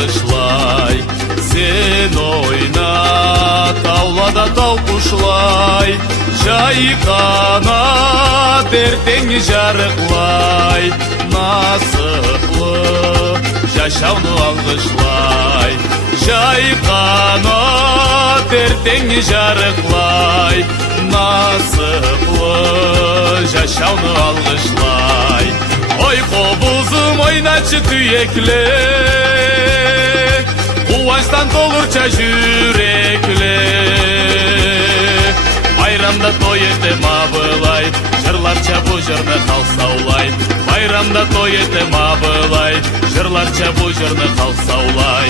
алғышлай, сен ойна таулада тау құшлай, жайқанат ертең жарықлай, насыплы жашауны алғышлай, жайқанат ертең жарықлай, насыплы жашауны алғышлай. Ой қобызым ойначы түйекле, қуаныштан толырча жүрекле, байрамда той етем абылай, жырларча бұ жырны қалсаулай, байрамда той етем абылай, жырларча бұ жырны қалсаулай.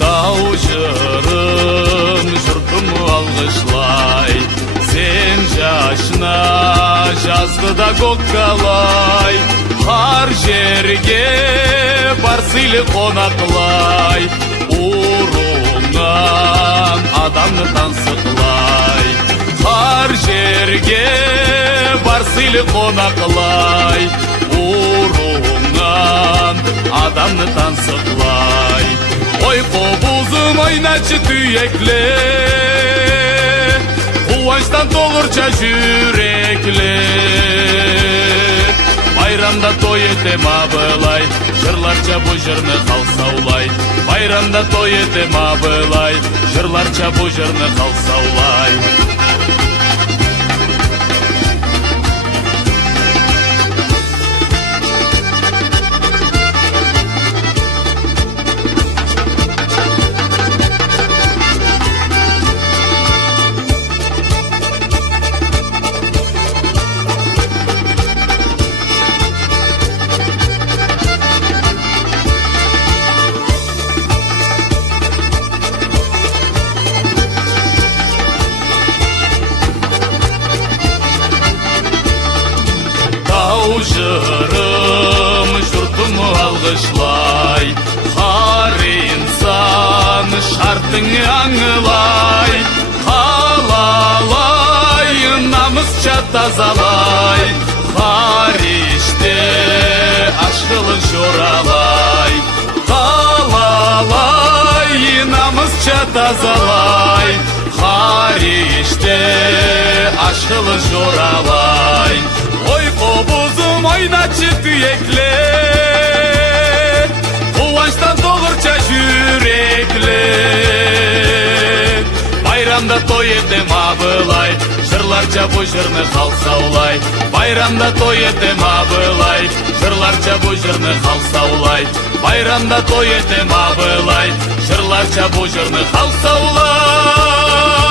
Тау жырым жұртым алғышлай, сен жашына жазғыда көккалай, қар жерге барсылы қонақлай, ұрыңнан адамны тансықлай, қар жерге барсылы қонақлай, ұрыңнан адамны тансықлай. Ой қобызым ойначы түйекле, қуаныштан толырча жүрекле, байрамда той етем абылай, жырларча бұ жырны қалсаулай, байрамда той етем абылай, жырларча бұ жырны қалсаулай. Жырым жұртым алғышлай, қар инсан шартың аңылай, қалалай намысша тазалай, қар іште ашқылық жоралай, қалалай намысша тазалай, қар іште ашқылық жоралай. Ой қобызым ойначы түйекле, қуаныштан толырча жүрекле, байрамда той етем абылай, жырларча бұ жырны қалсаулай, байрамда той етем абылай, жырларча бұ жырны қалсаулай, байрамда той етем абылай, жырларча бұ жырны қалсаулай.